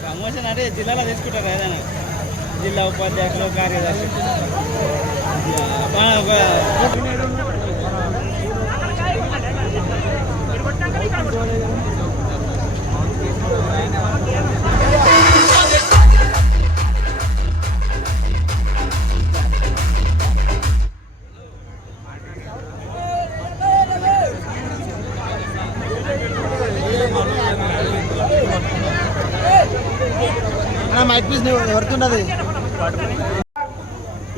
Promotion అంటే జిల్లాలో తీసుకుంటారు ఏదైనా జిల్లా ఉపాధ్యక్షులు కార్యదర్శి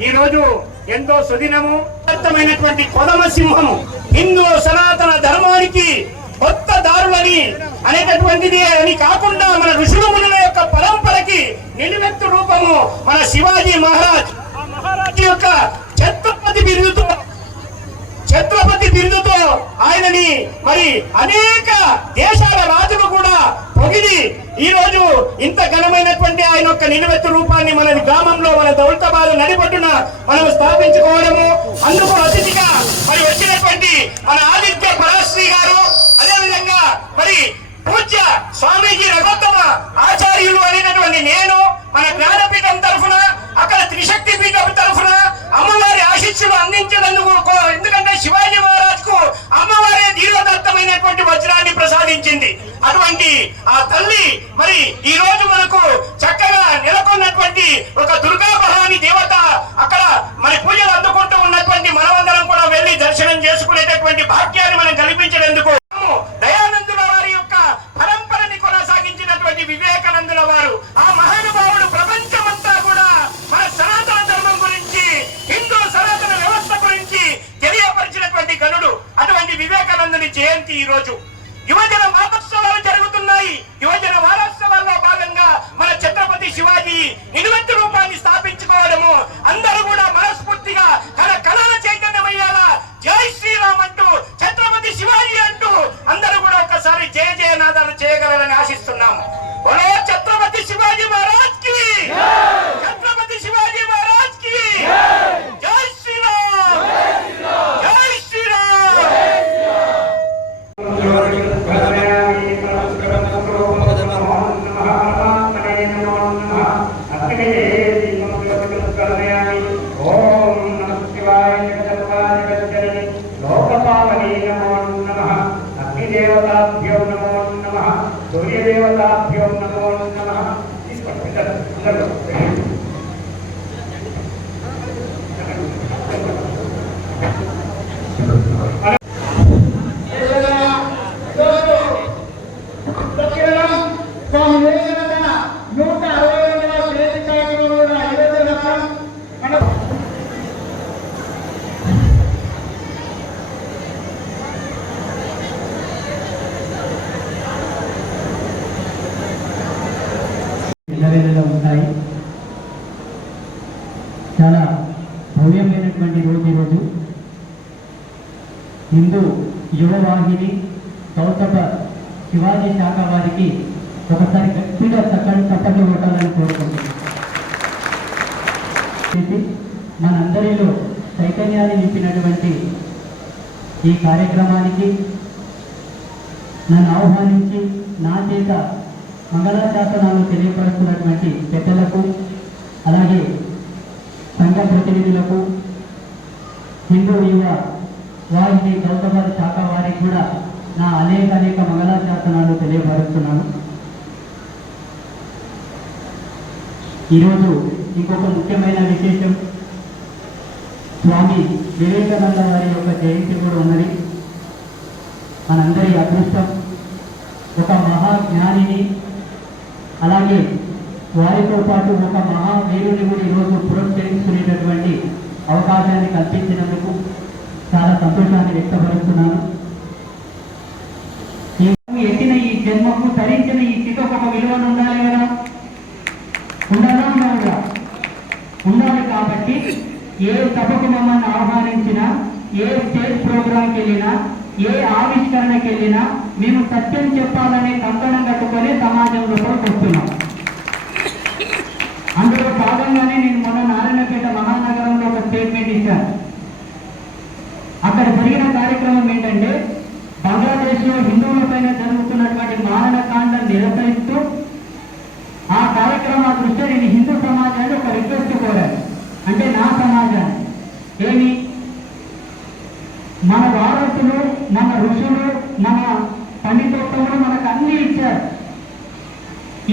ఈ రోజు ఎంతో సుదినము అర్థమైనటువంటి కొదమ సింహము హిందూ సనాతన ధర్మానికి కొత్త దారులని అనేటటువంటిది అని కాకుండా మన ఋషుల మునుల యొక్క పరంపరకి నిలువెత్తు రూపము మన శివాజీ మహారాజ్ యొక్క ఛత్రపతి బిరుదుతో ఆయనని మరి అనేక దేశాల రాజులు కూడా పొగిడి ఈ రోజు ఇంత ఘనమైనటువంటి ఆయన యొక్క నిలువెత్తు రూపాన్ని మన గ్రామంలో మన దౌలతాబాద్ నడిబొట్టున మనం స్థాపించుకోవడము అందుకు అతిథిగా మరి వచ్చినటువంటి మన ఆదిత్య పరాశ్రీ గారు అదేవిధంగా మరి పూజ్య స్వామీజీ రఘోత్తమ ఆచార్యులు అనేటటువంటి నేను మన జ్ఞానపీఠం తరఫున అక్కడ త్రిశక్తి పీఠం తరఫున అమ్మవారి ఆశీస్సులు అందించినందుకు ఎందుకంటే శివాజీ మహారాజ్ కు అమ్మవారే ధీరోదత్తమైనటువంటి వజ్రాన్ని ప్రసాదించింది అటువంటి ఆ తల్లి మరి ఈ రోజు మనకు చక్కగా నెలకొన్నటువంటి ఒక దుర్గా భవాని దేవత అక్కడ మరి పూజలు అందుకుంటూ ఉన్నటువంటి మనమందరం కూడా వెళ్లి దర్శనం చేసుకునేటటువంటి భాగ్యాన్ని మనం కల్పించినందుకు దయానందుల వారి యొక్క పరంపరని కొనసాగించినటువంటి వివేకానందుల వారు ఆ మహానుభావుడు ప్రపంచమంతా కూడా మన సనాతన ధర్మం గురించి హిందూ సనాతన వ్యవస్థ గురించి తెలియపరిచినటువంటి గనుడు అటువంటి వివేకానందుని జయంతి ఈ రోజు యువజన వారోత్సవాలు జరుగుతున్నాయి. యువజన వారోత్సవాల్లో భాగంగా మన ఛత్రపతి శివాజీ నిలువెత్తు రూపాన్ని స్థాపించుకోవడము అందరూ కూడా మనస్ఫూర్తిగా తన కళల చైతన్యమయ్యేలా జై శ్రీరామ్ అంటూ ఛత్రపతి శివాజీ అంటూ అందరూ కూడా ఒకసారి జయ జయనాదాలు చేయగలరని ఆశిస్తున్నాము. బోలో ఛత్రపతి శివాజీ మహారాజ్ కి, ఛత్రపతి శివాజీ మహారాజ్ కి జై శ్రీరామ్, జై శ్రీరామ్. దేవతాభ్యో నమో నమః, సూర్యదేవతాభ్యో నమో నమః. ఉంటాయి. చాలా భవ్యమైనటువంటి రోజు ఈరోజు. హిందూ యువవాహిని దౌలతాబాద్ శివాజీ శాఖ వారికి ఒకసారి గట్టిగా చప్పట్లు కొట్టాలని కోరుకుంటున్నాను. మనందరిలో చైతన్యాన్ని నింపినటువంటి ఈ కార్యక్రమానికి నన్ను ఆహ్వానించి నా చేత మంగళాశాసనాలు తెలియపరుస్తున్నటువంటి పెద్దలకు, అలాగే సంఘ ప్రతినిధులకు, హిందూ యువ వాహిని దౌలతాబాద్ శాఖ వారికి కూడా నా అనేక మంగళాశాసనాలు తెలియపరుస్తున్నాను. ఈరోజు ఇంకొక ముఖ్యమైన విశేషం, స్వామి వివేకానంద వారి యొక్క జయంతి కూడా ఉన్నది. మనందరి అదృష్టం ఒక మహాజ్ఞానిని, అలాగే వారితో పాటు ఒక మహావీరుని కూడా ఈరోజు పురస్కరించుకునేటటువంటి అవకాశాన్ని కల్పించినందుకు చాలా సంతోషాన్ని వ్యక్తపరుస్తున్నాను. ఎట్టిన ఈ జన్మకు ధరించిన ఈ స్థితికి ఒక విలువను ఉండాలి కదా, ఉండాలి. కాబట్టి ఏ సభకు మమ్మల్ని ఆహ్వానించినా, ఏ స్టేజ్ ప్రోగ్రాంకి వెళ్ళినా, ఏ ఆవిష్కరణకి వెళ్ళినా మేము సత్యం చెప్పాలనే కంకణం కట్టుకొని సమాజంలో వస్తున్నాం. అందులో భాగంగానే నేను మొన్న నారాయణపేట మహానగరంలో ఒక స్టేట్మెంట్ ఇచ్చాను. అక్కడ జరిగిన కార్యక్రమం ఏంటంటే, బంగ్లాదేశ్ లో హిందువుల పైన జరుగుతున్నటువంటి మారణకాండం నిరసరిస్తూ నేను హిందూ సమాజాన్ని ఒక రిక్వెస్ట్ కోరాను. అంటే నా సమాజాన్ని ఏమి, మన వారసులు, మన ఋషులు, మన పండితోత్తములు మనకు అన్ని ఇచ్చారు.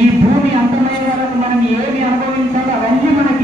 ఈ భూమి అంతమయ్యే వరకు మనం ఏమి అనుభవించాలో అవన్నీ మనకి